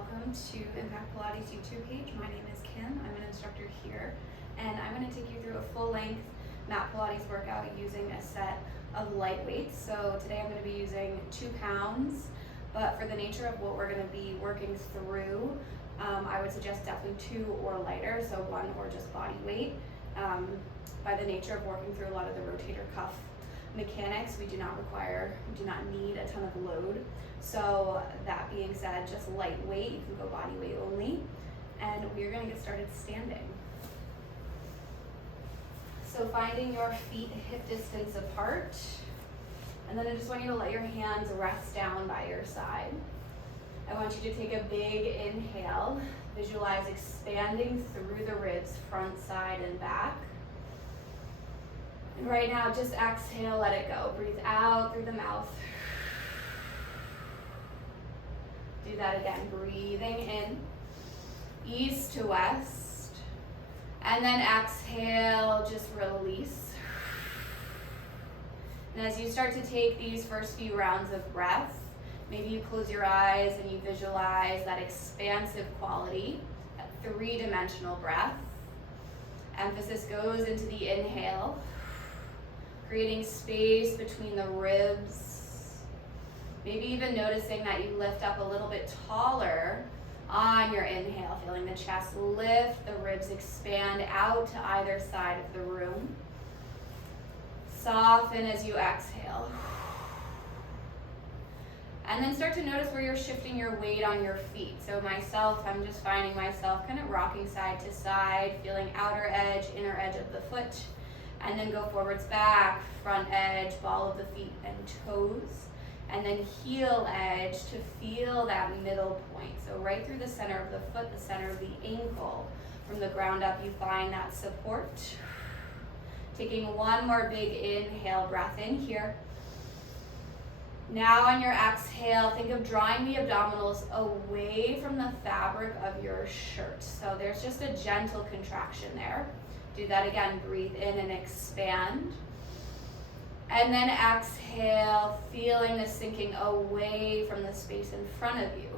welcome to Impact Pilates YouTube page. My name is Kim. I'm an instructor here, and I'm going to take you through a full-length mat Pilates workout using a set of light weights. So today I'm going to be using 2 pounds, but for the nature of what we're going to be working through, I would suggest definitely 2 or lighter, so 1 or just body weight. By the nature of working through a lot of the rotator cuff mechanics, we do not need a ton of load. So that being said, just lightweight, you can go body weight only. And we're gonna get started standing. So finding your feet hip distance apart. And then I just want you to let your hands rest down by your side. I want you to take a big inhale. Visualize expanding through the ribs, front, side, and back. And right now, just exhale, let it go. Breathe out through the mouth. Do that again, breathing in, east to west. And then exhale, just release. And as you start to take these first few rounds of breath, maybe you close your eyes and you visualize that expansive quality, that 3-dimensional breath. Emphasis goes into the inhale, creating space between the ribs. Maybe even noticing that you lift up a little bit taller on your inhale, feeling the chest lift, the ribs expand out to either side of the room. Soften as you exhale. And then start to notice where you're shifting your weight on your feet. So myself, I'm just finding myself kind of rocking side to side, feeling outer edge, inner edge of the foot, and then go forwards, back, front edge, ball of the feet and toes, and then heel edge to feel that middle point. So right through the center of the foot, the center of the ankle. From the ground up, you find that support. Taking one more big inhale, breath in here. Now on your exhale, think of drawing the abdominals away from the fabric of your shirt. So there's just a gentle contraction there. Do that again, breathe in and expand. And then exhale, feeling the sinking away from the space in front of you.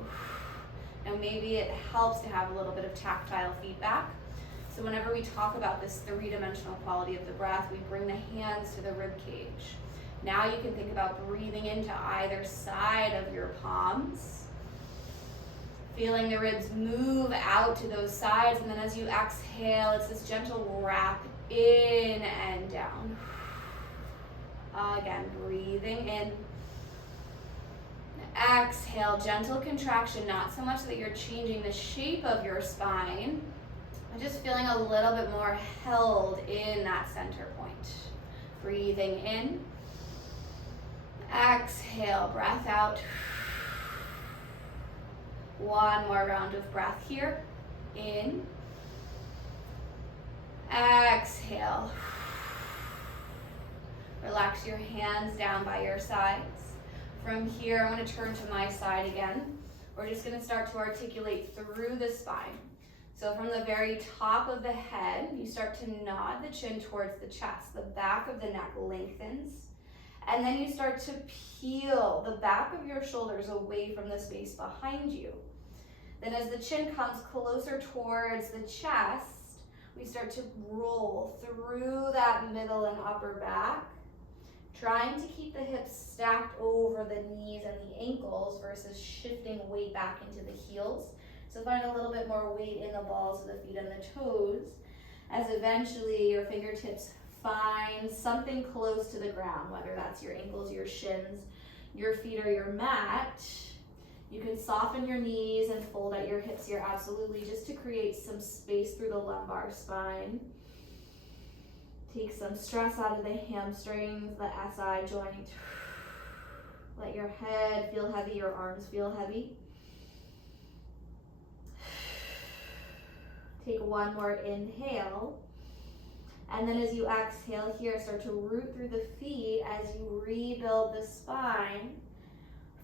Now maybe it helps to have a little bit of tactile feedback. So whenever we talk about this 3-dimensional quality of the breath, we bring the hands to the rib cage. Now you can think about breathing into either side of your palms. Feeling the ribs move out to those sides, and then as you exhale, it's this gentle wrap in and down. Again, breathing in. Exhale, gentle contraction, not so much that you're changing the shape of your spine, but just feeling a little bit more held in that center point. Breathing in. Exhale, breath out. One more round of breath here. In. Exhale. Relax your hands down by your sides. From here, I'm going to turn to my side again. We're just going to start to articulate through the spine. So from the very top of the head, you start to nod the chin towards the chest. The back of the neck lengthens. And then you start to peel the back of your shoulders away from the space behind you. Then as the chin comes closer towards the chest, we start to roll through that middle and upper back, trying to keep the hips stacked over the knees and the ankles versus shifting weight back into the heels. So find a little bit more weight in the balls of the feet and the toes, as eventually your fingertips find something close to the ground, whether that's your ankles, your shins, your feet, or your mat. You can soften your knees and fold at your hips here, absolutely, just to create some space through the lumbar spine. Take some stress out of the hamstrings, the SI joint. Let your head feel heavy, your arms feel heavy. Take one more inhale. And then as you exhale here, start to root through the feet as you rebuild the spine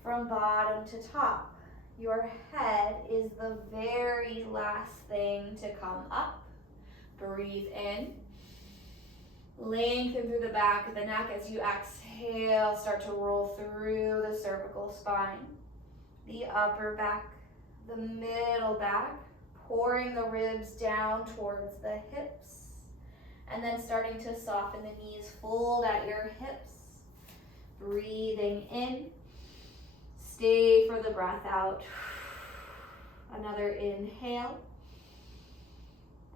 from bottom to top. Your head is the very last thing to come up. Breathe in. Lengthen through the back of the neck as you exhale. Start to roll through the cervical spine, the upper back, the middle back, pouring the ribs down towards the hips, and then starting to soften the knees, fold at your hips, breathing in, stay for the breath out, another inhale,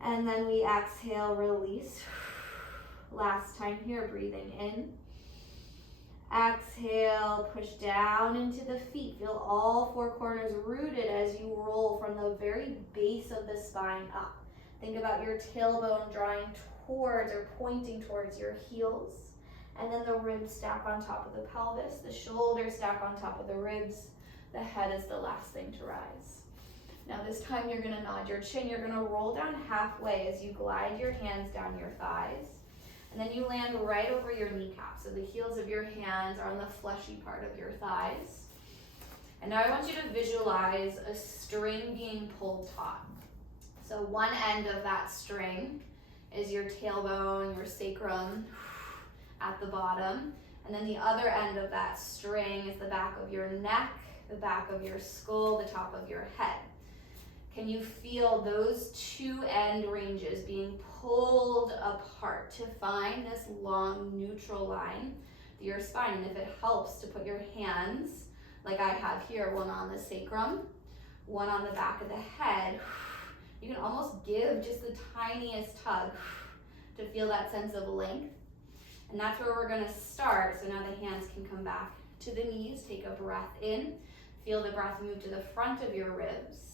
and then we exhale, release. Last time here, breathing in. Exhale, push down into the feet. Feel all four corners rooted as you roll from the very base of the spine up. Think about your tailbone drawing towards or pointing towards your heels. And then the ribs stack on top of the pelvis. The shoulders stack on top of the ribs. The head is the last thing to rise. Now this time you're gonna nod your chin. You're gonna roll down halfway as you glide your hands down your thighs. And then you land right over your kneecap. So the heels of your hands are on the fleshy part of your thighs. And now I want you to visualize a string being pulled taut. So one end of that string is your tailbone, your sacrum at the bottom. And then the other end of that string is the back of your neck, the back of your skull, the top of your head. Can you feel those two end ranges being pulled apart to find this long neutral line through your spine? And if it helps to put your hands, like I have here, one on the sacrum, one on the back of the head, you can almost give just the tiniest tug to feel that sense of length. And that's where we're gonna start. So now the hands can come back to the knees. Take a breath in. Feel the breath move to the front of your ribs.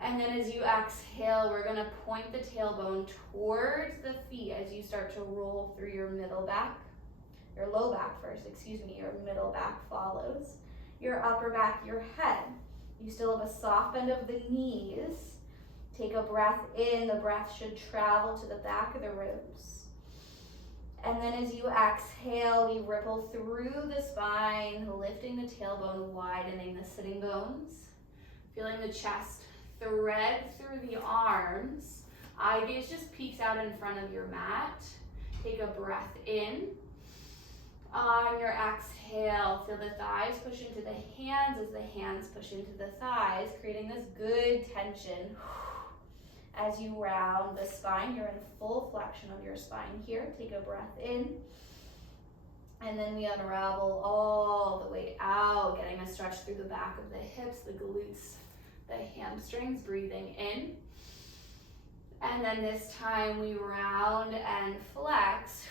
And then as you exhale, we're gonna point the tailbone towards the feet as you start to roll through your middle back. Your low back first, your middle back follows. Your upper back, your head. You still have a soft bend of the knees. Take a breath in, the breath should travel to the back of the ribs. And then as you exhale, we ripple through the spine, lifting the tailbone, widening the sitting bones. Feeling the chest thread through the arms. Eye gaze just peeks out in front of your mat. Take a breath in. On your exhale, feel the thighs push into the hands as the hands push into the thighs, creating this good tension. As you round the spine, you're in full flexion of your spine here. Take a breath in. And then we unravel all the way out, getting a stretch through the back of the hips, the glutes, the hamstrings, breathing in. And then this time we round and flex.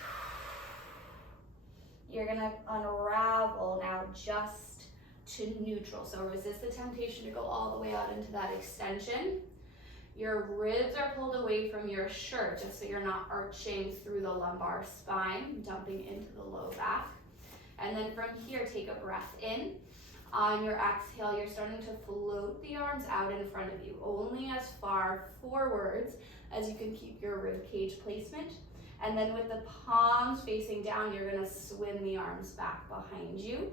You're gonna unravel now just to neutral. So resist the temptation to go all the way out into that extension. Your ribs are pulled away from your shirt just so you're not arching through the lumbar spine, dumping into the low back. And then from here, take a breath in. On your exhale, you're starting to float the arms out in front of you, only as far forwards as you can keep your rib cage placement. And then with the palms facing down, you're gonna swim the arms back behind you.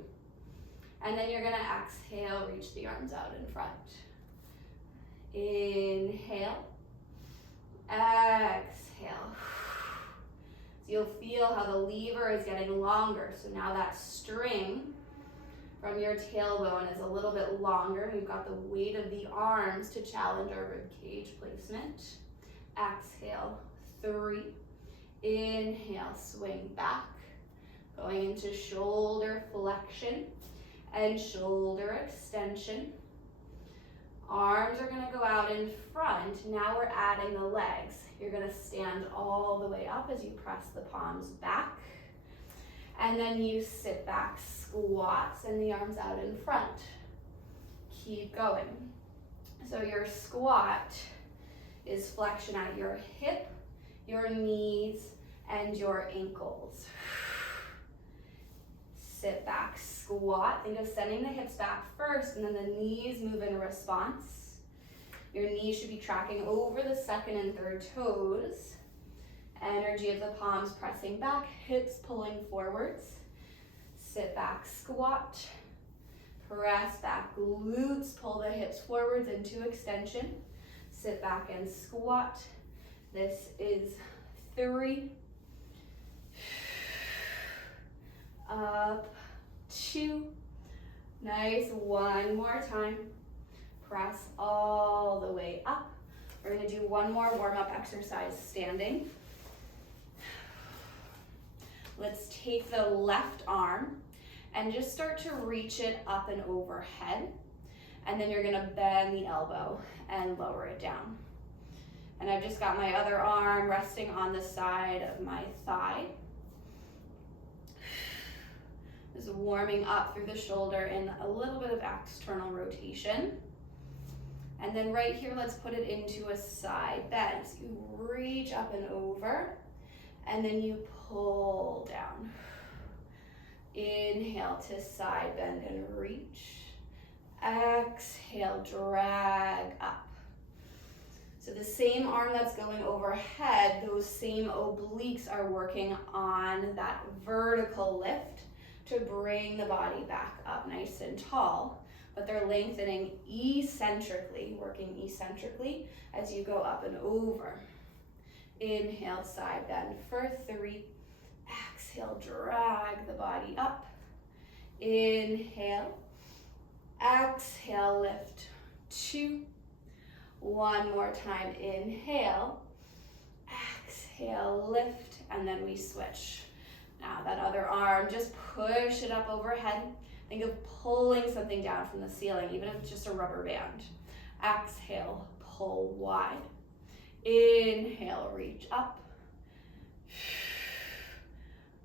And then you're gonna exhale, reach the arms out in front. Inhale, exhale. So you'll feel how the lever is getting longer. So now that string from your tailbone is a little bit longer. We've got the weight of the arms to challenge our rib cage placement. Exhale, 3. Inhale, swing back. Going into shoulder flexion and shoulder extension. Arms are gonna go out in front. Now we're adding the legs. You're gonna stand all the way up as you press the palms back. And then you sit back, squat, send the arms out in front. Keep going. So your squat is flexion at your hip, your knees, and your ankles. Sit back, squat. Think of sending the hips back first, and then the knees move in response. Your knees should be tracking over the second and third toes. Energy of the palms pressing back, hips pulling forwards. Sit back, squat. Press back, glutes, pull the hips forwards into extension. Sit back and squat. This is 3. Up, 2. Nice, one more time. Press all the way up. We're gonna do one more warm-up exercise standing. Let's take the left arm and just start to reach it up and overhead. And then you're gonna bend the elbow and lower it down. And I've just got my other arm resting on the side of my thigh. Just warming up through the shoulder in a little bit of external rotation. And then right here, let's put it into a side bend. So you reach up and over, and then you pull down. Inhale to side bend and reach. Exhale, drag up. So the same arm that's going overhead, those same obliques are working on that vertical lift to bring the body back up nice and tall, but they're lengthening eccentrically, working eccentrically as you go up and over. Inhale, side bend for 3. Exhale, drag the body up. Inhale. Exhale, lift. 2. One more time, inhale. Exhale, lift, and then we switch. Now that other arm, just push it up overhead. Think of pulling something down from the ceiling, even if it's just a rubber band. Exhale, pull wide. Inhale, reach up.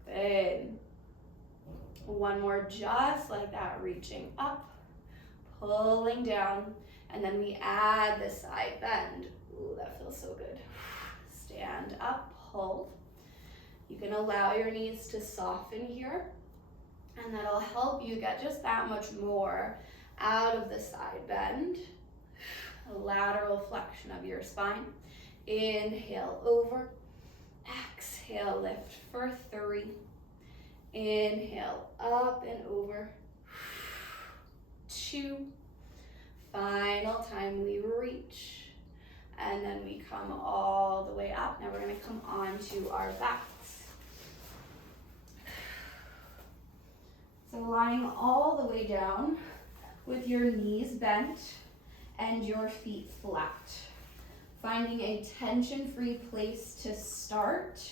Good. One more just like that, reaching up, pulling down, and then we add the side bend. Ooh, that feels so good. Stand up, hold. You can allow your knees to soften here, and that'll help you get just that much more out of the side bend. A lateral flexion of your spine. Inhale, over. Exhale, lift for 3. Inhale, up and over. 2. Final time we reach. And then we come all the way up. Now we're going to come onto our backs. So lying all the way down with your knees bent and your feet flat. Finding a tension-free place to start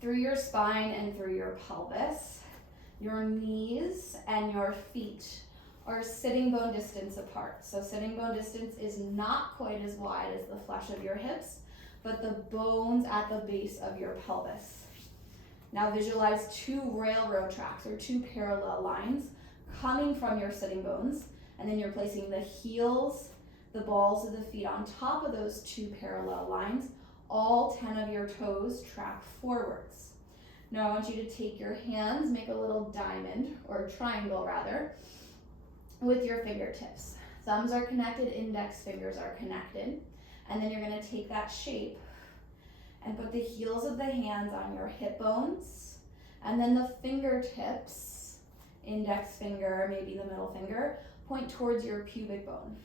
through your spine and through your pelvis. Your knees and your feet are sitting bone distance apart. So sitting bone distance is not quite as wide as the flesh of your hips, but the bones at the base of your pelvis. Now visualize 2 railroad tracks or 2 parallel lines coming from your sitting bones, and then you're placing the heels, the balls of the feet on top of those 2 parallel lines. All 10 of your toes track forwards. Now I want you to take your hands, make a little diamond, or triangle rather, with your fingertips. Thumbs are connected, index fingers are connected. And then you're gonna take that shape and put the heels of the hands on your hip bones, and then the fingertips, index finger, maybe the middle finger, point towards your pubic bone.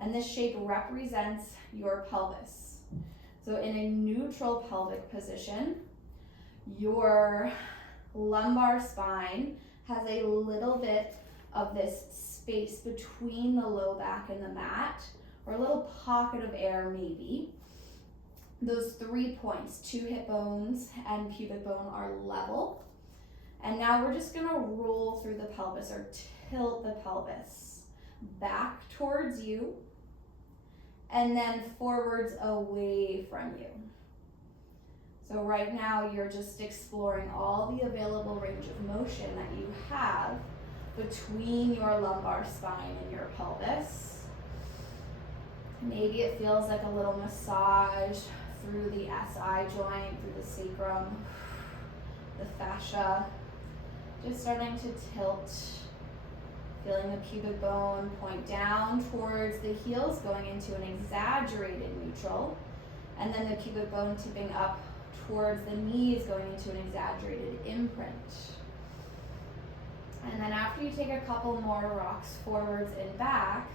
And this shape represents your pelvis. So in a neutral pelvic position, your lumbar spine has a little bit of this space between the low back and the mat, or a little pocket of air maybe. Those 3 points, 2 hip bones and pubic bone, are level. And now we're just gonna roll through the pelvis, or tilt the pelvis back towards you, and then forwards away from you. So right now you're just exploring all the available range of motion that you have between your lumbar spine and your pelvis. Maybe it feels like a little massage through the SI joint, through the sacrum, the fascia. Just starting to tilt, feeling the pubic bone point down towards the heels, going into an exaggerated neutral, and then the pubic bone tipping up towards the knees, going into an exaggerated imprint. And then after you take a couple more rocks forwards and back,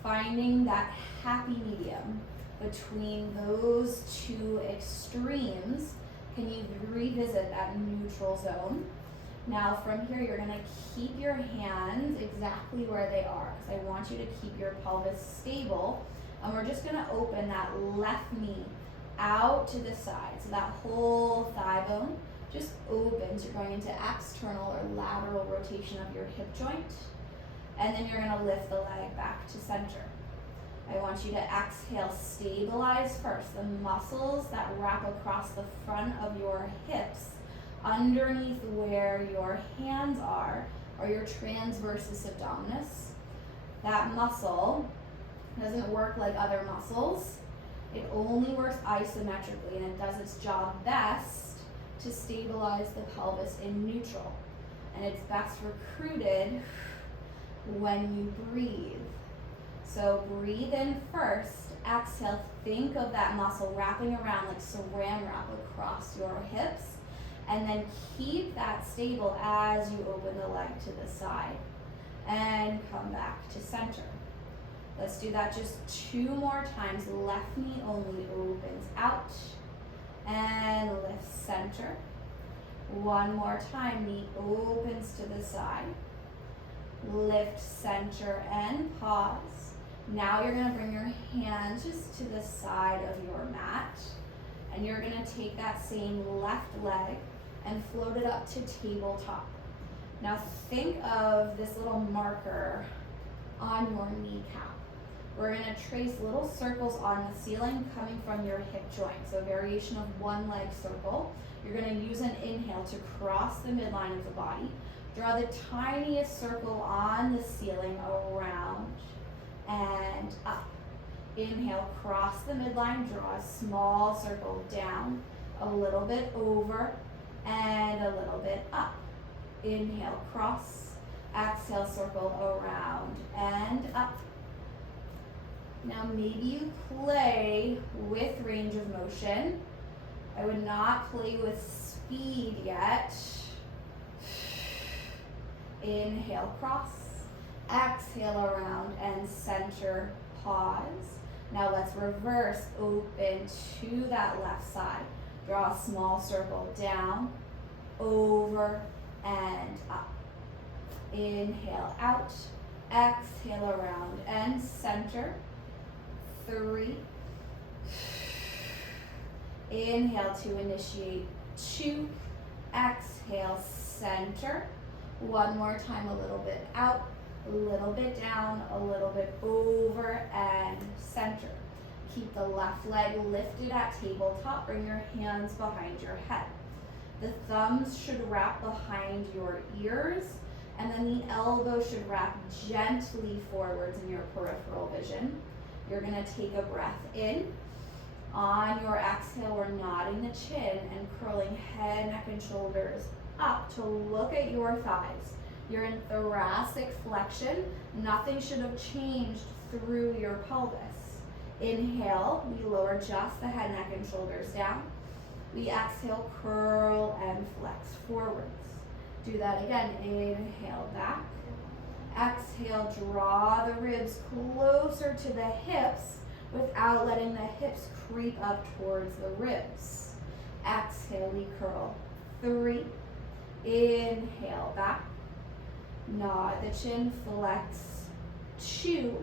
finding that happy medium between those 2 extremes, can you revisit that neutral zone? Now from here, you're gonna keep your hands exactly where they are, because I want you to keep your pelvis stable. And we're just gonna open that left knee out to the side. So that whole thigh bone just opens. You're going into external or lateral rotation of your hip joint. And then you're gonna lift the leg back to center. I want you to exhale, stabilize first. The muscles that wrap across the front of your hips, underneath where your hands are your transversus abdominis. That muscle doesn't work like other muscles. It only works isometrically, and it does its job best to stabilize the pelvis in neutral. And it's best recruited when you breathe. So breathe in first, exhale, think of that muscle wrapping around like saran wrap across your hips, and then keep that stable as you open the leg to the side and come back to center. Let's do that just 2 more times. Left knee only opens out and lift center. 1 more time, knee opens to the side. Lift center and pause. Now you're gonna bring your hands just to the side of your mat, and you're gonna take that same left leg and float it up to tabletop. Now think of this little marker on your kneecap. We're gonna trace little circles on the ceiling coming from your hip joint. So a variation of 1 leg circle. You're gonna use an inhale to cross the midline of the body. Draw the tiniest circle on the ceiling around and up. Inhale, cross the midline, draw a small circle down, a little bit over, and a little bit up. Inhale, cross. Exhale, circle around and up. Now maybe you play with range of motion. I would not play with speed yet. Inhale, cross. Exhale, around and center, pause. Now let's reverse, open to that left side. Draw a small circle down, over, and up. Inhale, out. Exhale, around and center. 3. Inhale to initiate. 2. Exhale, center. 1 more time, a little bit out, a little bit down, a little bit over, and center. Keep the left leg lifted at tabletop. Bring your hands behind your head. The thumbs should wrap behind your ears, and then the elbow should wrap gently forwards in your peripheral vision. You're gonna take a breath in. On your exhale, we're nodding the chin and curling head, neck, and shoulders up to look at your thighs. You're in thoracic flexion. Nothing should have changed through your pelvis. Inhale, we lower just the head, neck, and shoulders down. We exhale, curl and flex forwards. Do that again. Inhale, back. Exhale, draw the ribs closer to the hips without letting the hips creep up towards the ribs. Exhale, we curl. 3. Inhale, back. Nod the chin, flex. 2.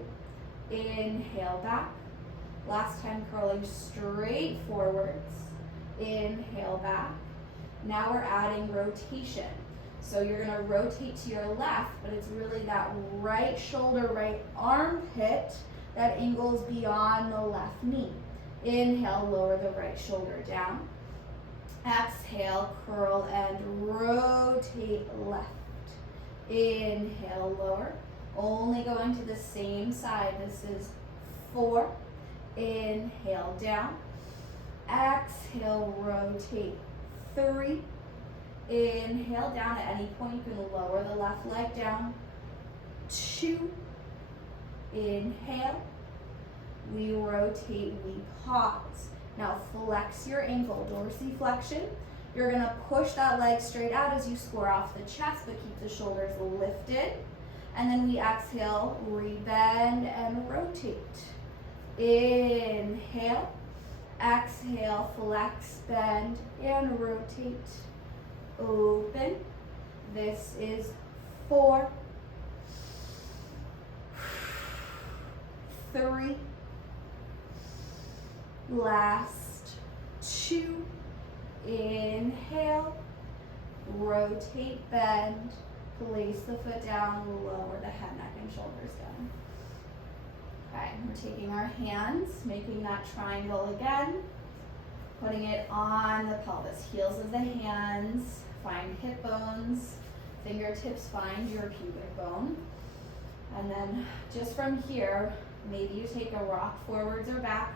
Inhale, back. Last time, curling straight forwards. Inhale, back. Now we're adding rotation. So you're gonna rotate to your left, but it's really that right shoulder, right armpit that angles beyond the left knee. Inhale, lower the right shoulder down. Exhale, curl and rotate left. Inhale, lower. Only going to the same side. This is 4. Inhale, down. Exhale, rotate. 3. Inhale, down. At any point, you can lower the left leg down. 2. Inhale. We rotate, we pause. Now flex your ankle, dorsiflexion. You're gonna push that leg straight out as you score off the chest, but keep the shoulders lifted. And then we exhale, rebend and rotate. Inhale, exhale, flex, bend, and rotate. Open. This is 4, 3, last 2, inhale, rotate, bend, place the foot down, lower the head, neck, and shoulders down. Okay, we're taking our hands, making that triangle again, putting it on the pelvis, heels of the hands, find hip bones, fingertips find your pubic bone. And then just from here, maybe you take a rock forwards or back,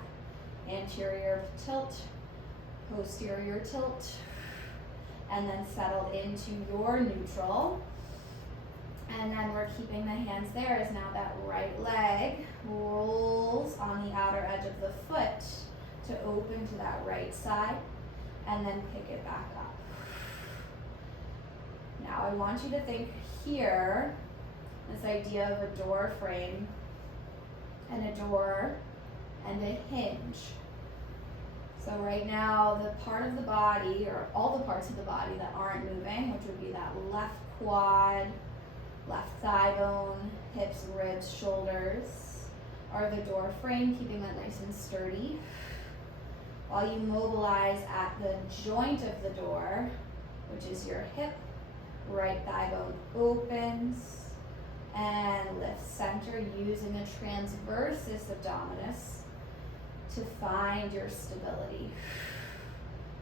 anterior tilt, posterior tilt, and then settle into your neutral. And then we're keeping the hands there as now that right leg rolls on the outer edge of the foot to open to that right side, and then pick it back up. Now I want you to think here, this idea of a door frame and a door and a hinge. So right now, the part of the body, or all the parts of the body that aren't moving, which would be that left quad, left thigh bone, hips, ribs, shoulders, are the door frame, keeping that nice and sturdy. While you mobilize at the joint of the door, which is your hip, right thigh bone opens and lifts center using the transversus abdominis to find your stability.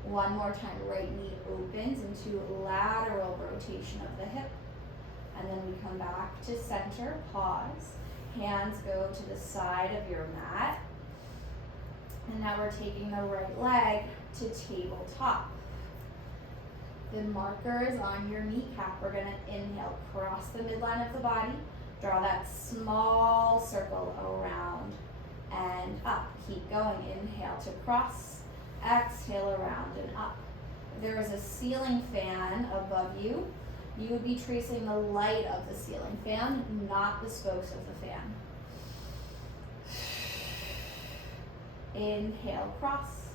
One more time, right knee opens into lateral rotation of the hip. And then we come back to center, pause. Hands go to the side of your mat. And now we're taking the right leg to tabletop. The marker is on your kneecap. We're gonna inhale, cross the midline of the body, draw that small circle around and up. Keep going, inhale to cross, exhale around and up. If there is a ceiling fan above you, you would be tracing the light of the ceiling fan, not the spokes of the fan. Inhale, cross,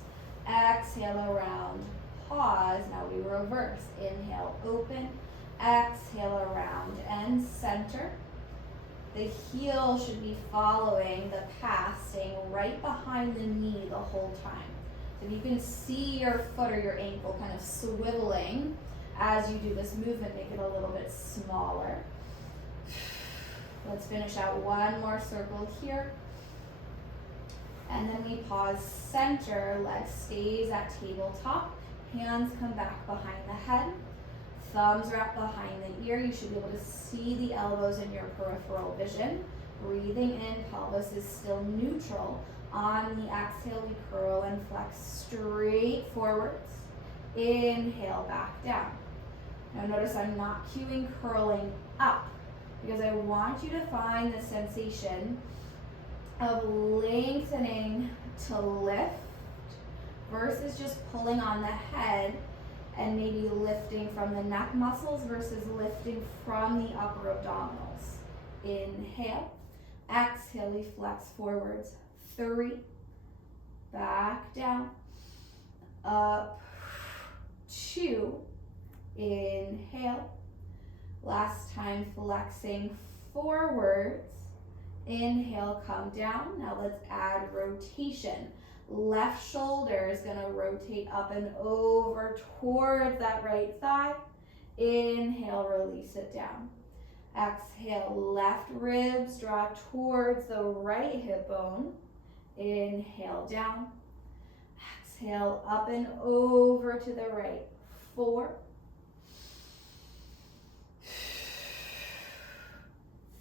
exhale around, pause, now we reverse. Inhale, open, exhale around and center. The heel should be following the path, staying right behind the knee the whole time. So if you can see your foot or your ankle kind of swiveling as you do this movement, make it a little bit smaller. Let's finish out one more circle here. And then we pause center, leg stays at tabletop, hands come back behind the head, thumbs wrap behind the ear. You should be able to see the elbows in your peripheral vision. Breathing in, pelvis is still neutral. On the exhale, we curl and flex straight forwards. Inhale, back down. Now notice I'm not cueing curling up because I want you to find the sensation of lengthening to lift versus just pulling on the head and maybe lifting from the neck muscles versus lifting from the upper abdominals. Inhale, exhale, we flex forwards. 3, back down, up, 2, inhale. Last time, flexing forwards. Inhale, come down. Now let's add rotation. Left shoulder is going to rotate up and over towards that right thigh. Inhale, release it down. Exhale, left ribs draw towards the right hip bone. Inhale, down. Exhale, up and over to the right. 4,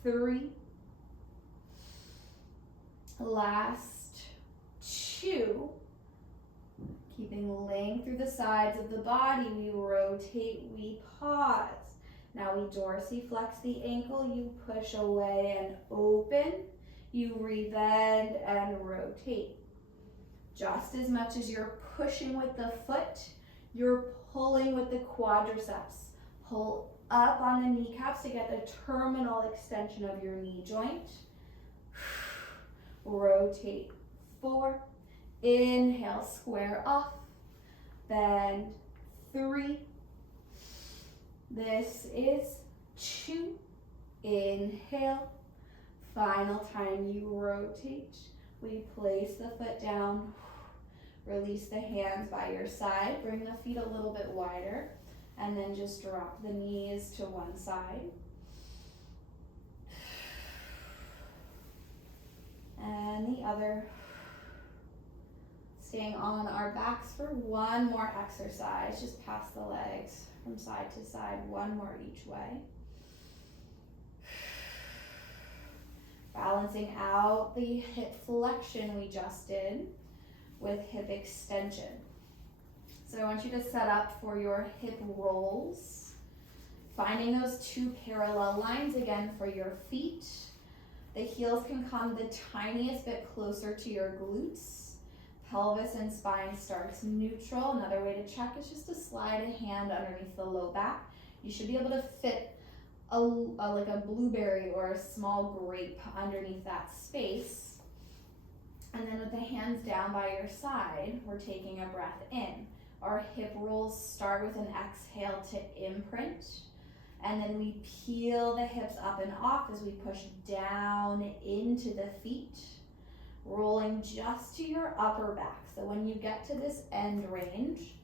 3, last 2. Keeping length through the sides of the body, we rotate, we pause. Now we dorsiflex the ankle, you push away and open, you rebend and rotate. Just as much as you're pushing with the foot, you're pulling with the quadriceps. Pull up on the kneecaps to get the terminal extension of your knee joint. Rotate 4. Inhale, square off. Bend 3. This is 2. Inhale. Final time you rotate. We place the foot down. Release the hands by your side. Bring the feet a little bit wider. And then just drop the knees to one side. And the other. Staying on our backs for one more exercise. Just pass the legs from side to side, one more each way. Balancing out the hip flexion we just did with hip extension. So I want you to set up for your hip rolls. Finding those 2 parallel lines again for your feet. The heels can come the tiniest bit closer to your glutes. Pelvis and spine starts neutral. Another way to check is just to slide a hand underneath the low back. You should be able to fit like a blueberry or a small grape underneath that space. And then with the hands down by your side, we're taking a breath in. Our hip rolls start with an exhale to imprint. And then we peel the hips up and off as we push down into the feet. Rolling just to your upper back. So when you get to this end range,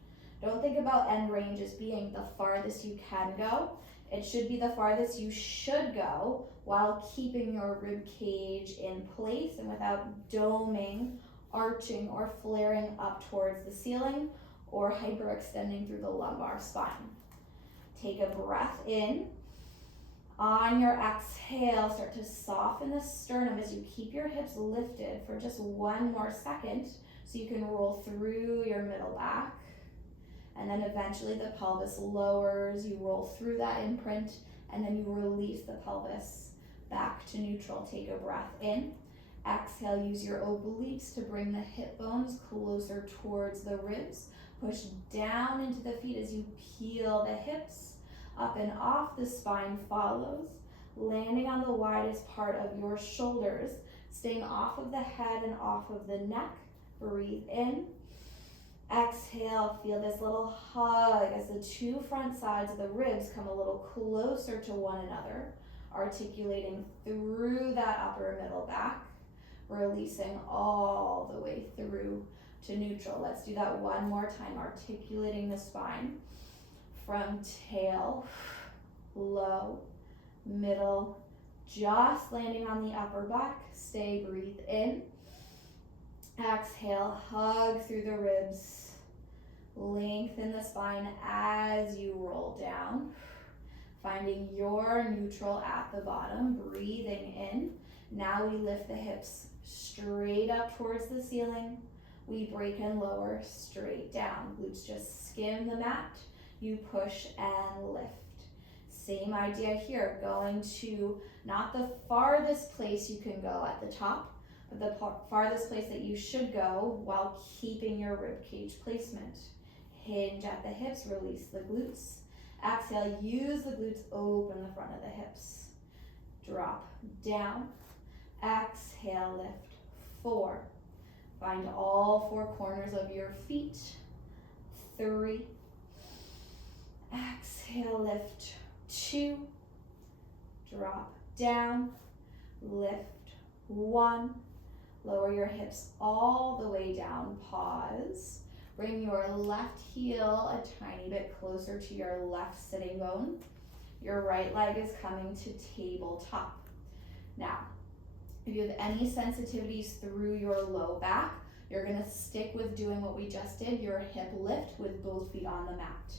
don't think about end range as being the farthest you can go. It should be the farthest you should go while keeping your rib cage in place and without doming, arching, or flaring up towards the ceiling or hyperextending through the lumbar spine. Take a breath in. On your exhale, start to soften the sternum as you keep your hips lifted for just one more second so you can roll through your middle back. And then eventually the pelvis lowers, you roll through that imprint, and then you release the pelvis back to neutral. Take a breath in. Exhale, use your obliques to bring the hip bones closer towards the ribs. Push down into the feet as you peel the hips. Up and off, the spine follows, landing on the widest part of your shoulders, staying off of the head and off of the neck. Breathe in. Exhale, feel this little hug as the 2 front sides of the ribs come a little closer to one another, articulating through that upper middle back, releasing all the way through to neutral. Let's do that one more time, articulating the spine. From tail, low, middle, just landing on the upper back. Stay, breathe in. Exhale, hug through the ribs. Lengthen the spine as you roll down. Finding your neutral at the bottom, breathing in. Now we lift the hips straight up towards the ceiling. We break and lower straight down. Glutes just skim the mat. You push and lift. Same idea here, going to not the farthest place you can go at the top, but the farthest place that you should go while keeping your rib cage placement. Hinge at the hips, release the glutes. Exhale, use the glutes, open the front of the hips. Drop down. Exhale, lift. 4. Find all 4 corners of your feet. 3. Exhale, lift. 2. Drop down. Lift. 1. Lower your hips all the way down. Pause. Bring your left heel a tiny bit closer to your left sitting bone. Your right leg is coming to tabletop. Now, if you have any sensitivities through your low back, you're gonna stick with doing what we just did, your hip lift with both feet on the mat.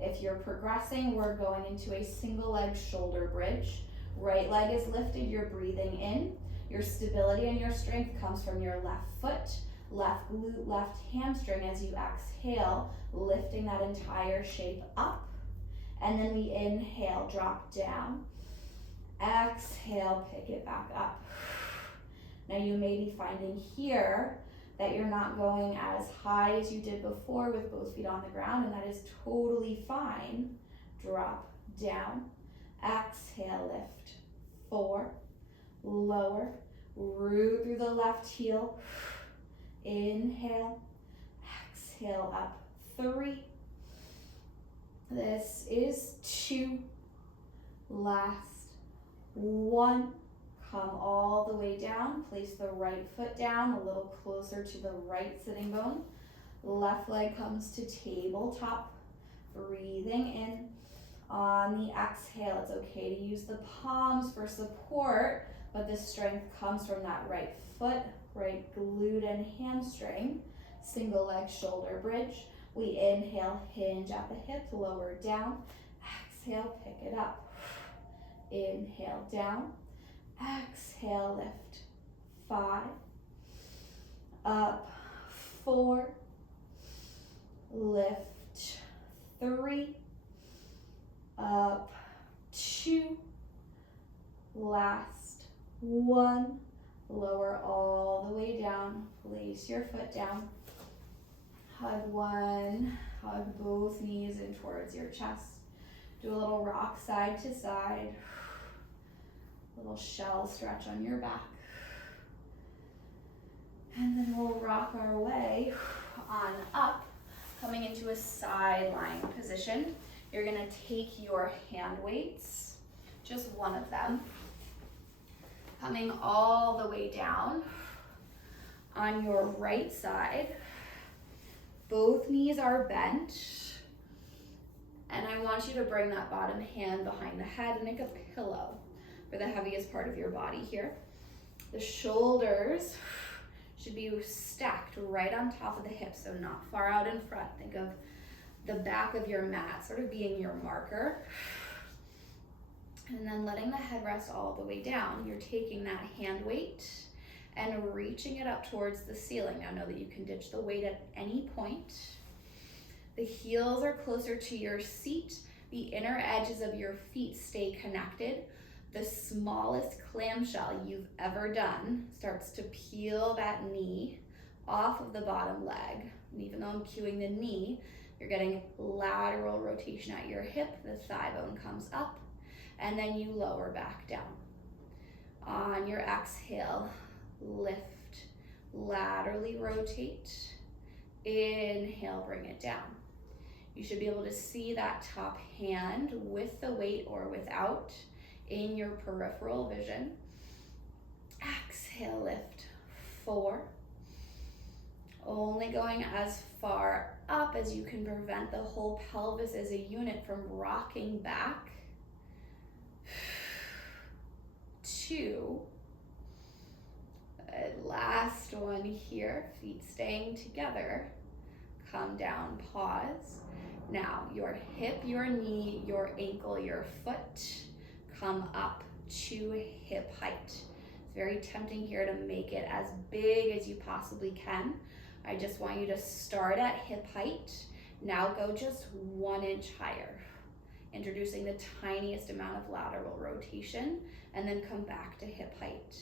If you're progressing, we're going into a single leg shoulder bridge. Right leg is lifted, you're breathing in. Your stability and your strength comes from your left foot, left glute, left hamstring as you exhale, lifting that entire shape up. And then we inhale, drop down. Exhale, pick it back up. Now you may be finding here that you're not going as high as you did before with both feet on the ground, and that is totally fine. Drop down. Exhale, lift. 4. Lower. Root through the left heel. Inhale. Exhale up. 3. This is 2. Last 1. Come all the way down. Place the right foot down a little closer to the right sitting bone. Left leg comes to tabletop. Breathing in. On the exhale, it's okay to use the palms for support, but the strength comes from that right foot, right glute and hamstring. Single leg shoulder bridge. We inhale, hinge at the hip, lower down. Exhale, pick it up. Inhale, down. Exhale, lift. 5. Up. 4. Lift. 3. Up. 2. Last 1. Lower all the way down. Place your foot down. Hug 1. Hug both knees in towards your chest. Do a little rock side to side. Little shell stretch on your back. And then we'll rock our way on up, coming into a side lying position. You're gonna take your hand weights, just one of them, coming all the way down on your right side. Both knees are bent. And I want you to bring that bottom hand behind the head and make a pillow for the heaviest part of your body here. The shoulders should be stacked right on top of the hips, so not far out in front. Think of the back of your mat sort of being your marker. And then letting the head rest all the way down. You're taking that hand weight and reaching it up towards the ceiling. Now know that you can ditch the weight at any point. The heels are closer to your seat. The inner edges of your feet stay connected. The smallest clamshell you've ever done starts to peel that knee off of the bottom leg. And even though I'm cueing the knee, you're getting lateral rotation at your hip. The thigh bone comes up, and then you lower back down. On your exhale, lift, laterally rotate. Inhale, bring it down. You should be able to see that top hand with the weight or without in your peripheral vision. Exhale, lift. 4. Only going as far up as you can prevent the whole pelvis as a unit from rocking back. 2. Last one here, feet staying together. Come down, pause. Now your hip, your knee, your ankle, your foot come up to hip height. It's very tempting here to make it as big as you possibly can. I just want you to start at hip height. Now go just 1 inch higher, introducing the tiniest amount of lateral rotation, and then come back to hip height.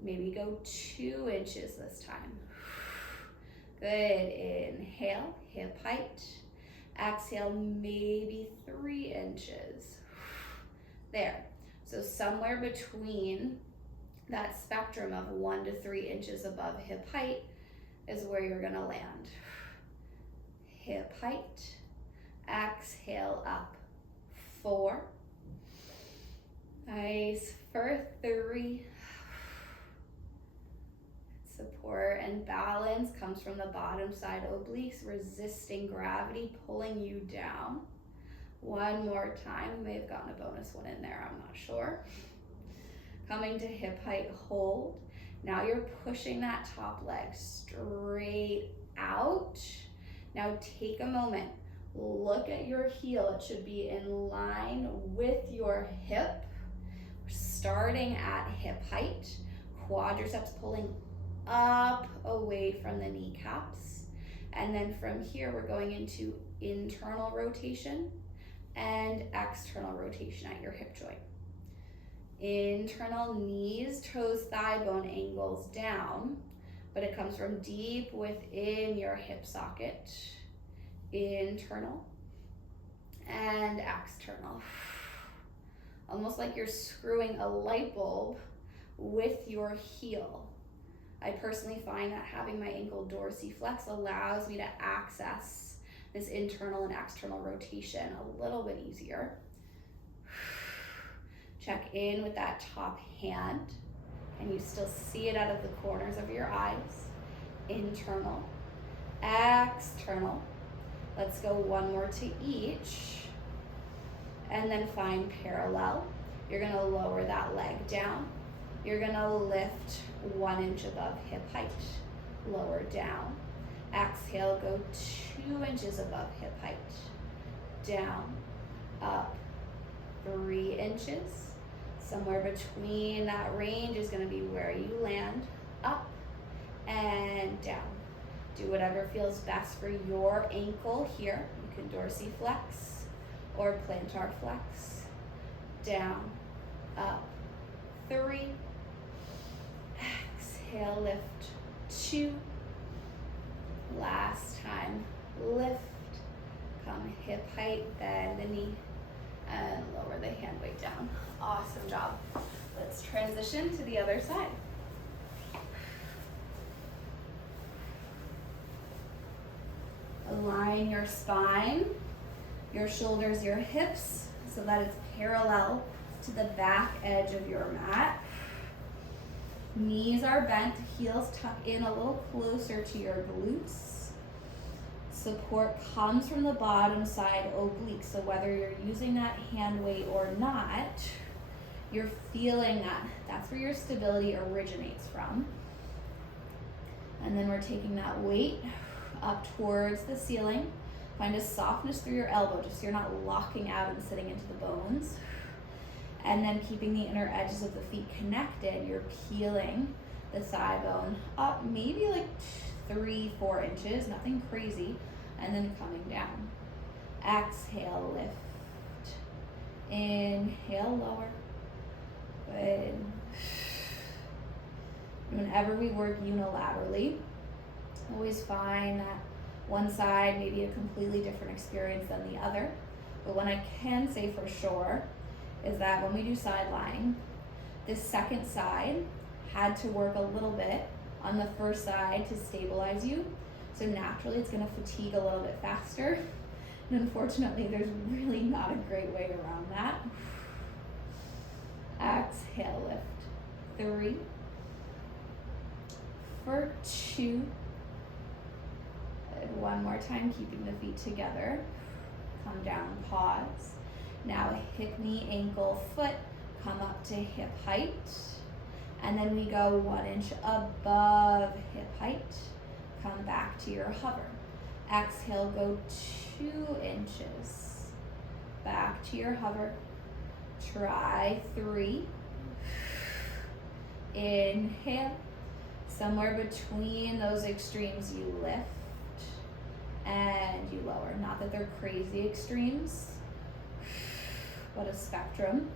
Maybe go 2 inches this time. Good, inhale, hip height. Exhale, maybe 3 inches. There, so somewhere between that spectrum of 1 to 3 inches above hip height is where you're gonna land. Hip height, exhale up. 4. Nice, for 3. Support and balance comes from the bottom side obliques, resisting gravity, pulling you down. 1 more time. We may have gotten a bonus one in there, I'm not sure. Coming to hip height, hold. Now you're pushing that top leg straight out. Now take a moment. Look at your heel. It should be in line with your hip. We're starting at hip height. Quadriceps pulling up away from the kneecaps. And then from here, we're going into internal rotation and external rotation at your hip joint. Internal, knees, toes, thigh bone angles down, but it comes from deep within your hip socket. Internal and external. Almost like you're screwing a light bulb with your heel. I personally find that having my ankle dorsiflex allows me to access this internal and external rotation a little bit easier. Check in with that top hand. Can you still see it out of the corners of your eyes? Internal, external. Let's go one more to each. And then find parallel. You're gonna lower that leg down. You're gonna lift 1 inch above hip height. Lower down. Exhale, go 2 inches above hip height. Down, up, 3 inches. Somewhere between that range is gonna be where you land. Up and down. Do whatever feels best for your ankle here. You can dorsiflex or plantar flex. Down, up, 3. Exhale, lift, 2. Last time, lift. Come hip height, bend the knee, and lower the hand weight down. Awesome job. Let's transition to the other side. Align your spine, your shoulders, your hips, so that it's parallel to the back edge of your mat. Knees are bent, heels tuck in a little closer to your glutes. Support comes from the bottom side oblique, so whether you're using that hand weight or not, you're feeling that. That's where your stability originates from. And then we're taking that weight up towards the ceiling. Find a softness through your elbow, just so you're not locking out and sitting into the bones. And then keeping the inner edges of the feet connected, you're peeling the thigh bone up maybe like 3-4 inches, nothing crazy, and then coming down. Exhale, lift. Inhale, lower. Good. Whenever we work unilaterally, always find that one side may be a completely different experience than the other. But what I can say for sure is that when we do side lying, this second side had to work a little bit on the first side to stabilize you. So naturally it's gonna fatigue a little bit faster. And unfortunately, there's really not a great way around that. Exhale, lift. 3. For 2. And one more time, keeping the feet together. Come down, pause. Now hip, knee, ankle, foot, come up to hip height. And then we go 1 inch above hip height. Come back to your hover. Exhale, go 2 inches. Back to your hover. Try 3. Inhale. Somewhere between those extremes, you lift and you lower. Not that they're crazy extremes, but a spectrum.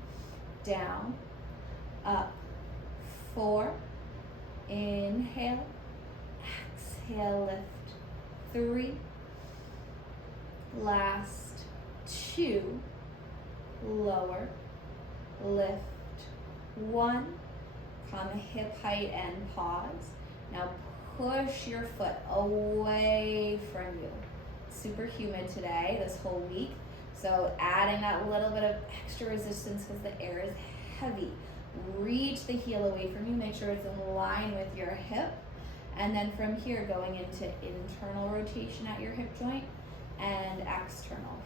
Down, up, 4. Inhale, exhale, lift. 3. Last 2. Lower, lift. 1. Come hip height and pause. Now push your foot away from you. Super humid today, this whole week. So adding that little bit of extra resistance because the air is heavy. Reach the heel away from you. Make sure it's in line with your hip. And then from here, going into internal rotation at your hip joint and external.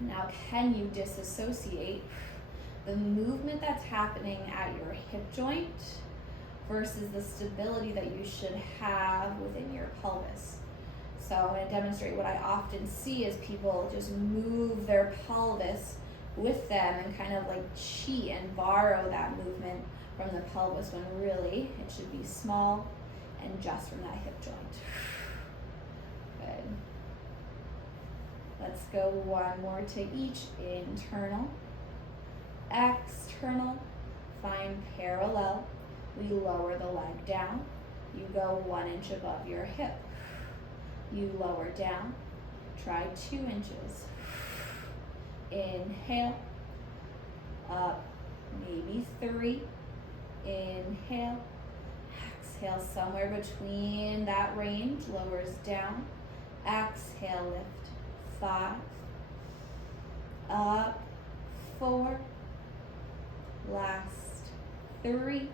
Now, can you disassociate the movement that's happening at your hip joint versus the stability that you should have within your pelvis? So I'm going to demonstrate what I often see is people just move their pelvis with them and kind of like cheat and borrow that movement from the pelvis when really it should be small and just from that hip joint. Good. Let's go one more to each. Internal, external, find parallel. We lower the leg down. You go 1 inch above your hip. You lower down. Try 2 inches. Inhale, up, maybe 3. Inhale, exhale, somewhere between that range, lowers down. Exhale, lift. 5. Up. 4. Last. 3.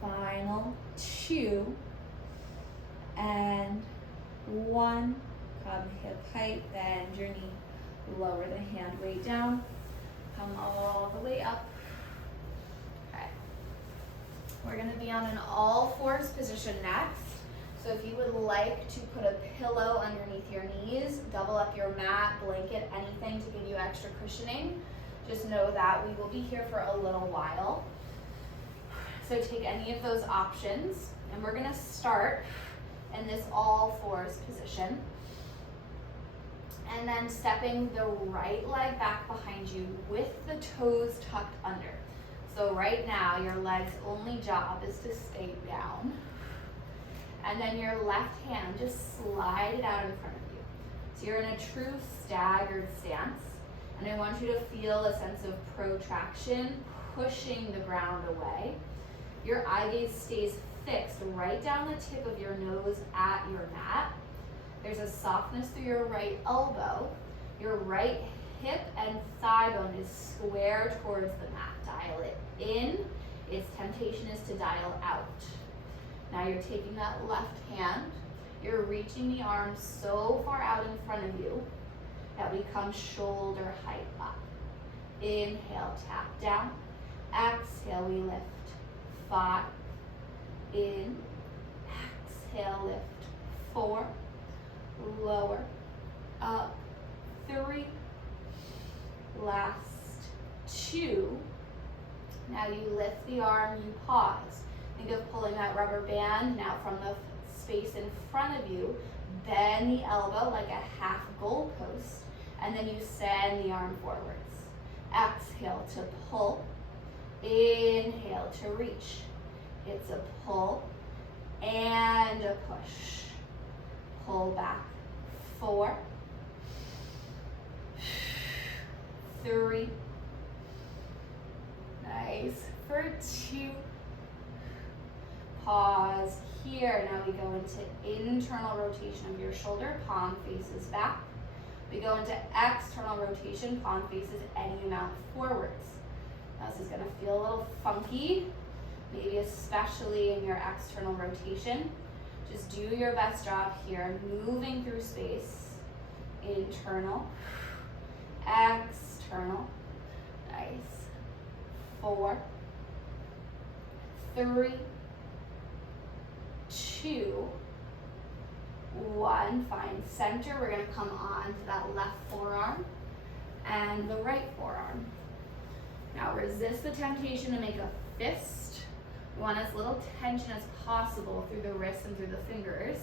Final. 2. And 1. Come hip height, bend your knee. Lower the hand weight down. Come all the way up. Okay. We're gonna be on an all fours position next. So if you would like to put a pillow underneath your knees, double up your mat, blanket, anything to give you extra cushioning, just know that we will be here for a little while. So take any of those options, and we're gonna start in this all fours position. And then stepping the right leg back behind you with the toes tucked under. So right now, your leg's only job is to stay down. And then your left hand, just slide it out in front of you. So you're in a true staggered stance. And I want you to feel a sense of protraction, pushing the ground away. Your eye gaze stays fixed right down the tip of your nose at your mat. There's a softness through your right elbow. Your right hip and thigh bone is square towards the mat. Dial it in. Its temptation is to dial out. Now you're taking that left hand. You're reaching the arms so far out in front of you that we come shoulder height up. Inhale, tap down. Exhale, we lift. 5. In. Exhale, lift. 4. Lower, up, 3, last 2. Now you lift the arm, you pause. Think of pulling that rubber band now from the space in front of you. Bend the elbow like a half goalpost, and then you send the arm forwards. Exhale to pull. Inhale to reach. It's a pull and a push. Pull back. 4, 3, nice, for 2, pause here. Now we go into internal rotation of your shoulder, palm faces back. We go into external rotation, palm faces any amount forwards. Now this is gonna feel a little funky, maybe especially in your external rotation. Just do your best job here, moving through space. Internal, external, nice. 4, 3, 2, 1. Find center. We're gonna come on to that left forearm and the right forearm. Now resist the temptation to make a fist. We want as little tension as possible through the wrists and through the fingers.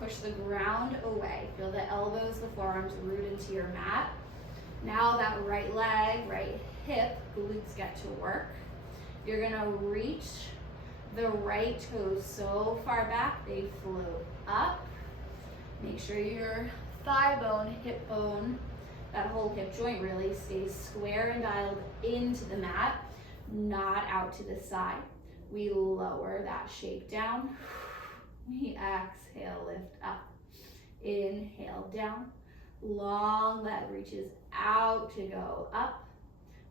Push the ground away. Feel the elbows, the forearms root into your mat. Now that right leg, right hip, glutes get to work. You're gonna reach the right toes so far back, they float up. Make sure your thigh bone, hip bone, that whole hip joint really stays square and dialed into the mat, not out to the side. We lower that shape down. We exhale, lift up. Inhale, down. Long leg reaches out to go up.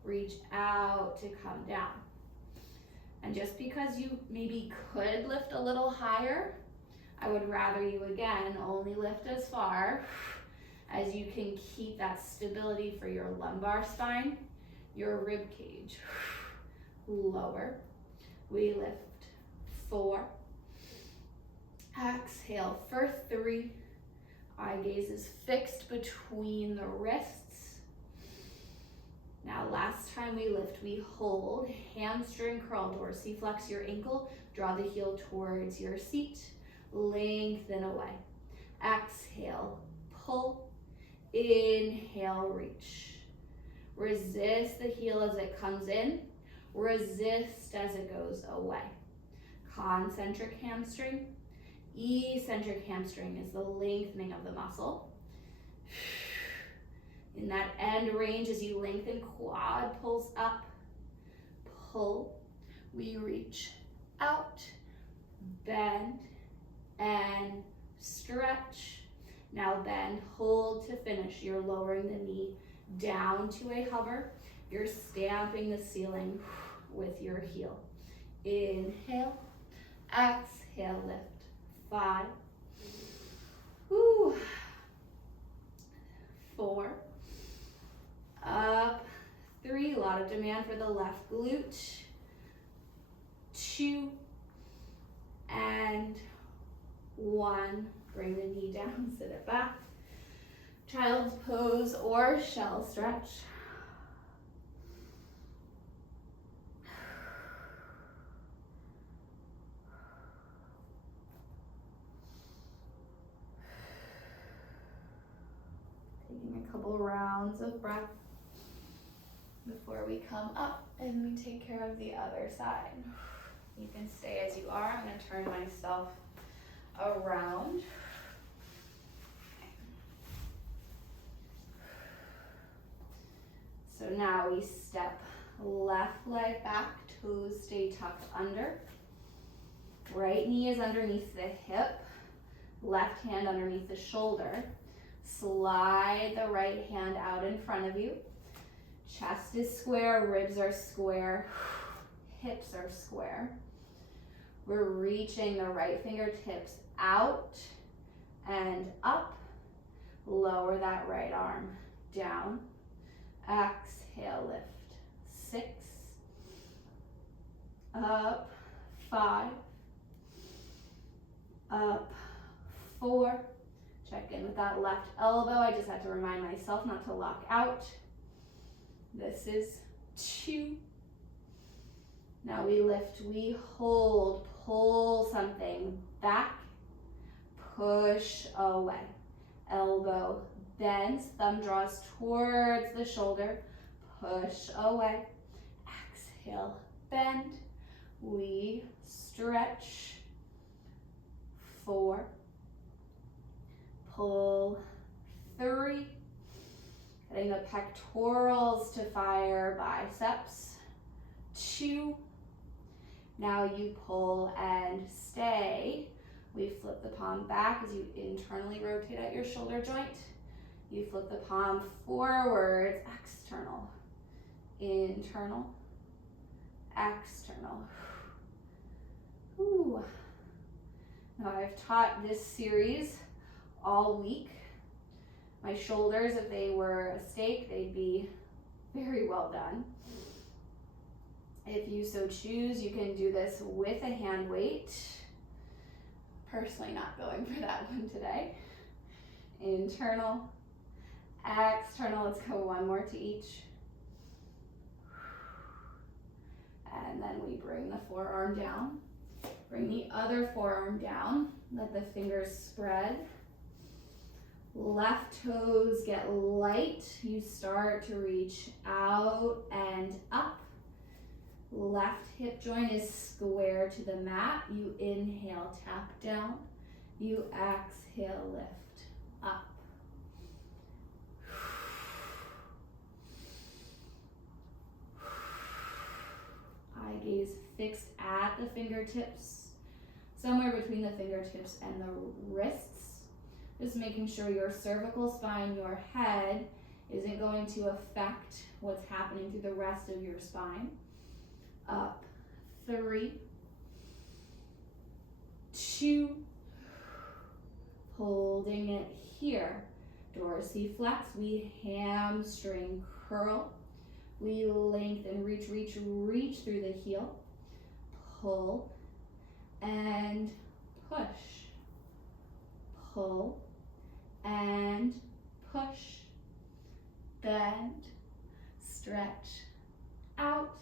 Reach out to come down. And just because you maybe could lift a little higher, I would rather you, again, only lift as far as you can keep that stability for your lumbar spine, your rib cage. Lower. We lift. 4. Exhale for 3. Eye gaze is fixed between the wrists. Now last time we lift, we hold. Hamstring curl, dorsiflex your ankle. Draw the heel towards your seat. Lengthen away. Exhale, pull. Inhale, reach. Resist the heel as it comes in. Resist as it goes away. Concentric hamstring. Eccentric hamstring is the lengthening of the muscle. In that end range, as you lengthen, quad pulls up, pull. We reach out, bend, and stretch. Now bend, hold to finish. You're lowering the knee down to a hover. You're stamping the ceiling with your heel. Inhale, exhale, lift. 5, 4, up, 3, a lot of demand for the left glute, 2, and 1. Bring the knee down, sit it back. Child's pose or shell stretch. Taking a couple rounds of breath before we come up and we take care of the other side. You can stay as you are. I'm going to turn myself around. So now we step left leg back, toes stay tucked under. Right knee is underneath the hip, left hand underneath the shoulder. Slide the right hand out in front of you. Chest is square, ribs are square, hips are square. We're reaching the right fingertips out and up. Lower that right arm down. Exhale, lift. 6, up, 5, up, 4. Check in with that left elbow. I just had to remind myself not to lock out. This is 2. Now we lift, we hold, pull something back, push away. Elbow bends, thumb draws towards the shoulder, push away. Exhale, bend. We stretch. 4, pull. 3, getting the pectorals to fire, biceps. 2, now you pull and stay. We flip the palm back as you internally rotate at your shoulder joint. You flip the palm forwards, external, internal, external. Whew. Now I've taught this series all week. My shoulders, if they were a steak, they'd be very well done. If you so choose, you can do this with a hand weight. Personally not going for that one today. Internal, external, let's go one more to each. And then we bring the forearm down. Bring the other forearm down. Let the fingers spread. Left toes get light. You start to reach out and up. Left hip joint is square to the mat. You inhale, tap down. You exhale, lift up. Eye gaze fixed at the fingertips, somewhere between the fingertips and the wrists. Just making sure your cervical spine, your head, isn't going to affect what's happening through the rest of your spine. Up, 3, 2, holding it here. Dorsiflex, we hamstring curl. We lengthen, reach through the heel. Pull and push. Pull and push. Bend, stretch out.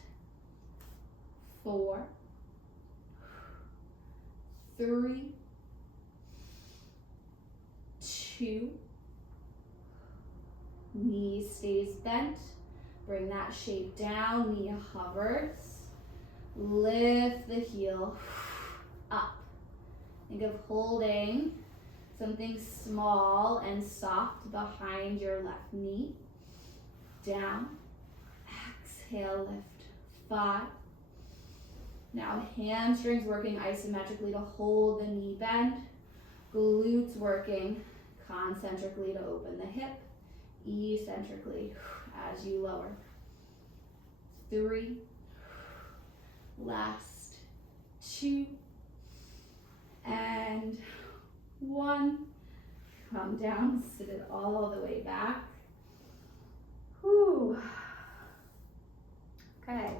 4, 3, 2, knee stays bent. Bring that shape down, knee hovers. Lift the heel up. Think of holding something small and soft behind your left knee. Down. Exhale, lift. 5. Now hamstrings working isometrically to hold the knee bend. Glutes working concentrically to open the hip, eccentrically as you lower. 3, last 2, and 1. Come down, sit it all the way back. Whew. Okay.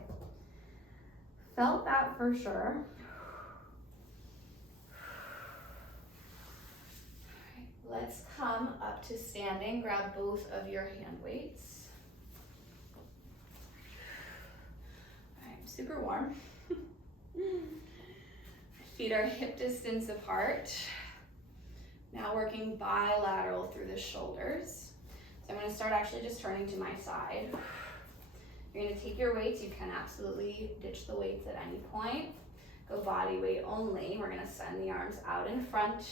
Felt that for sure. All right, let's come up to standing. Grab both of your hand weights. All right, super warm. Feet are hip distance apart. Now working bilateral through the shoulders. So I'm going to start actually just turning to my side. You're going to take your weights. You can absolutely ditch the weights at any point. Go body weight only. We're going to send the arms out in front.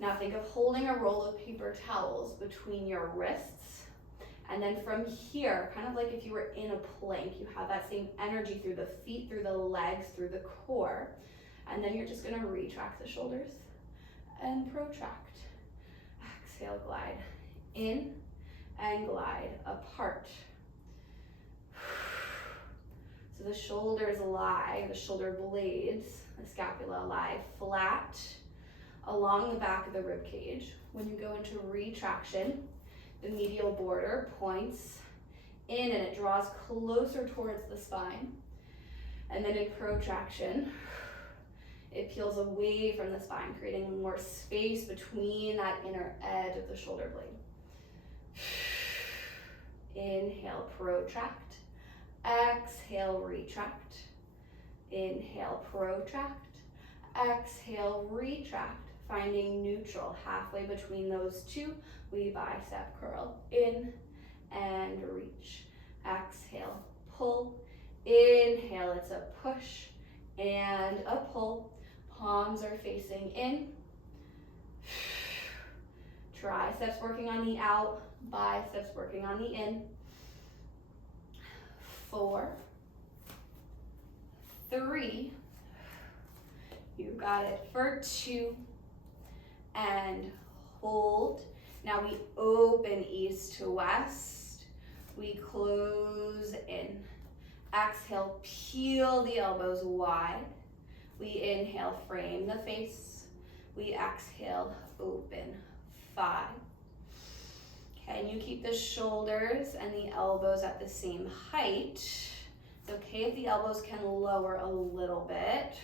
Now think of holding a roll of paper towels between your wrists. And then from here, kind of like if you were in a plank, you have that same energy through the feet, through the legs, through the core. And then you're just going to retract the shoulders and protract. Exhale, glide in and glide apart. So the shoulders lie, the shoulder blades, the scapula lie flat along the back of the rib cage. When you go into retraction, the medial border points in and it draws closer towards the spine. And then in protraction, it peels away from the spine, creating more space between that inner edge of the shoulder blade. Inhale, protract. Exhale, retract. Inhale, protract. Exhale, retract. Finding neutral halfway between those two. We bicep curl in and reach. Exhale, pull. Inhale, it's a push and a pull. Palms are facing in. Triceps working on the out, biceps working on the in. 4, 3, you got it for 2, and hold. Now we open east to west. We close in. Exhale, peel the elbows wide. We inhale, frame the face. We exhale, open. 5. Okay, and you keep the shoulders and the elbows at the same height. It's okay if the elbows can lower a little bit,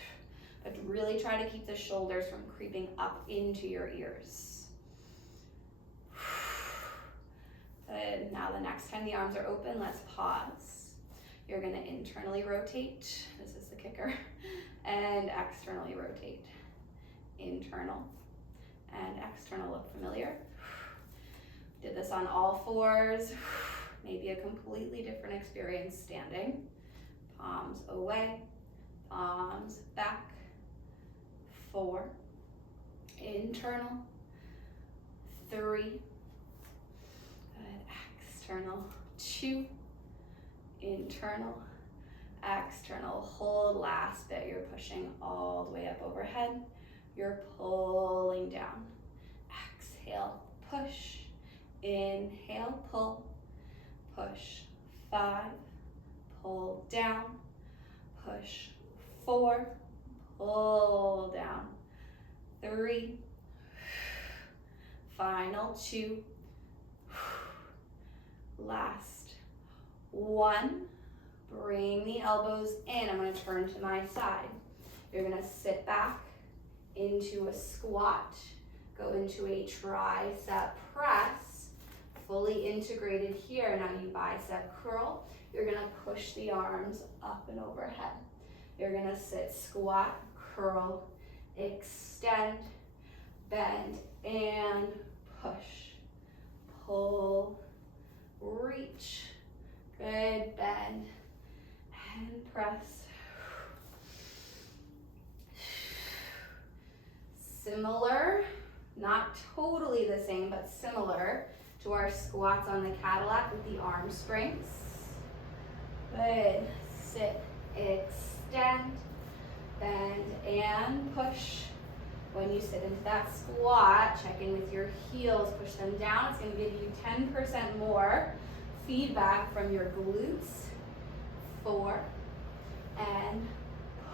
but really try to keep the shoulders from creeping up into your ears. Good. Now the next time the arms are open, let's pause. You're gonna internally rotate. This is the kicker. And externally rotate. Internal and external look familiar. Did this on all 4s. Maybe a completely different experience standing. Palms away, palms back. 4, internal. 3, good, external. 2, internal. External, hold last bit. You're pushing all the way up overhead. You're pulling down. Exhale, push. Inhale, pull. Push. 5, pull down. Push. 4, pull down. 3, final 2, last 1. Bring the elbows in. I'm going to turn to my side. You're going to sit back into a squat. Go into a tricep press. Fully integrated here. Now you bicep curl. You're going to push the arms up and overhead. You're going to sit, squat, curl, extend, bend, and push. Pull, reach. Good, bend. And press. Similar, not totally the same, but similar to our squats on the Cadillac with the arm springs. Good. Sit, extend, bend, and push. When you sit into that squat, check in with your heels, push them down. It's going to give you 10% more feedback from your glutes. 4, and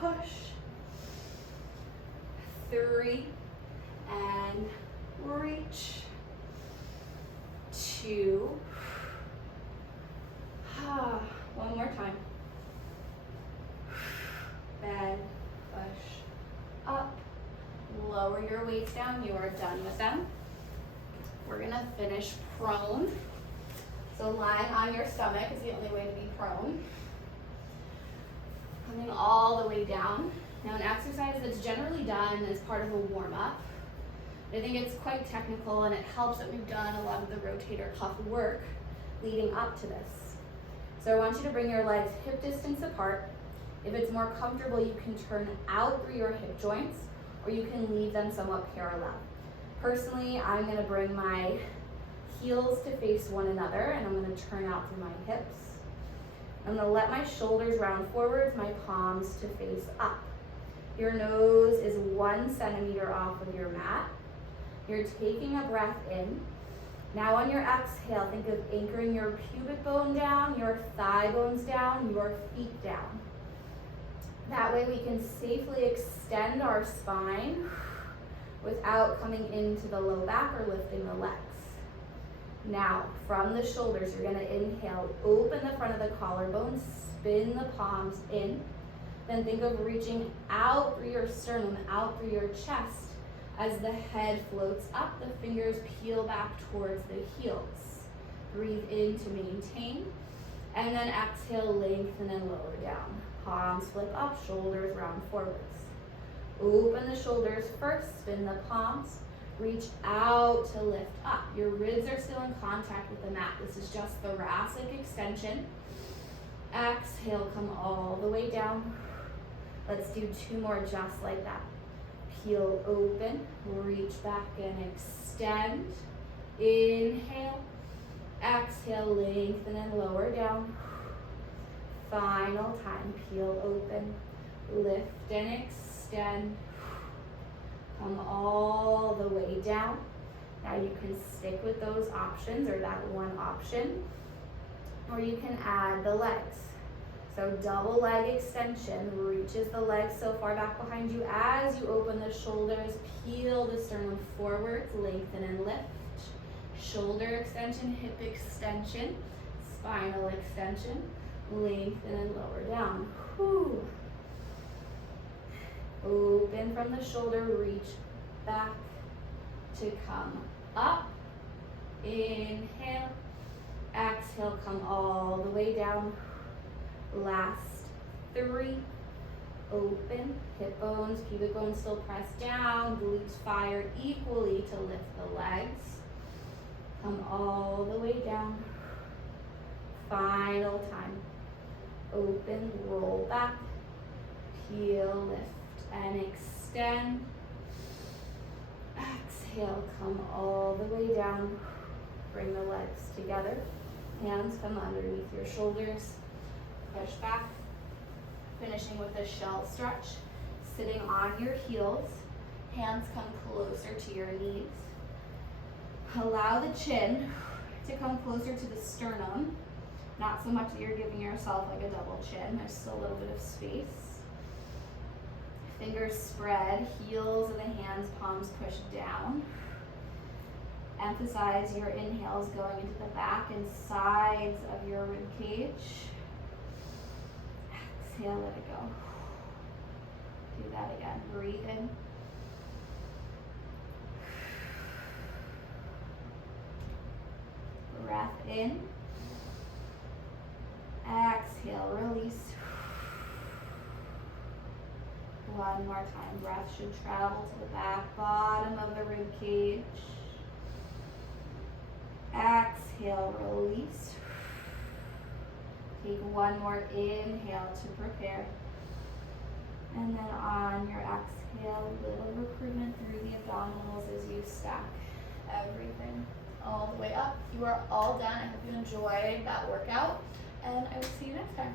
push. 3, and reach. 2. One more time. Bend, push, up. Lower your weights down. You are done with them. We're gonna finish prone. So lying on your stomach is the only way to be prone. Coming all the way down. Now an exercise that's generally done as part of a warm-up. I think it's quite technical and it helps that we've done a lot of the rotator cuff work leading up to this. So I want you to bring your legs hip distance apart. If it's more comfortable, you can turn out through your hip joints or you can leave them somewhat parallel. Personally, I'm going to bring my heels to face one another and I'm going to turn out through my hips. I'm going to let my shoulders round forwards, my palms to face up. Your nose is 1 centimeter off of your mat. You're taking a breath in. Now on your exhale, think of anchoring your pubic bone down, your thigh bones down, your feet down. That way we can safely extend our spine without coming into the low back or lifting the legs. Now, from the shoulders, you're gonna inhale, open the front of the collarbone, spin the palms in. Then think of reaching out through your sternum, out through your chest. As the head floats up, the fingers peel back towards the heels. Breathe in to maintain. And then exhale, lengthen and lower down. Palms flip up, shoulders round forwards. Open the shoulders first, spin the palms. Reach out to lift up. Your ribs are still in contact with the mat. This is just thoracic extension. Exhale, come all the way down. Let's do 2 more just like that. Peel open, reach back and extend. Inhale. Exhale, lengthen and lower down. Final time, peel open, lift and extend. Come all the way down. Now you can stick with those options or that one option, or you can add the legs. So double leg extension reaches the legs so far back behind you. As you open the shoulders, peel the sternum forwards, lengthen and lift. Shoulder extension, hip extension, spinal extension, lengthen and lower down. Whew. Open from the shoulder, reach back to come up. Inhale. Exhale, come all the way down. Last 3. Open, hip bones, pubic bones still pressed down, glutes fire equally to lift the legs. Come all the way down. Final time. Open, roll back, peel, lift, and extend. Exhale, come all the way down. Bring the legs together. Hands come underneath your shoulders. Push back. Finishing with a shell stretch. Sitting on your heels. Hands come closer to your knees. Allow the chin to come closer to the sternum. Not so much that you're giving yourself like a double chin. There's still a little bit of space. Fingers spread, heels of the hands, palms push down. Emphasize your inhales going into the back and sides of your rib cage. Exhale, let it go. Do that again. Breathe in. Breath in. Exhale, release. One more time. Breath should travel to the back bottom of the rib cage. Exhale, release. Take one more inhale to prepare. And then on your exhale, little recruitment through the abdominals as you stack everything all the way up. You are all done. I hope you enjoyed that workout, and I will see you next time.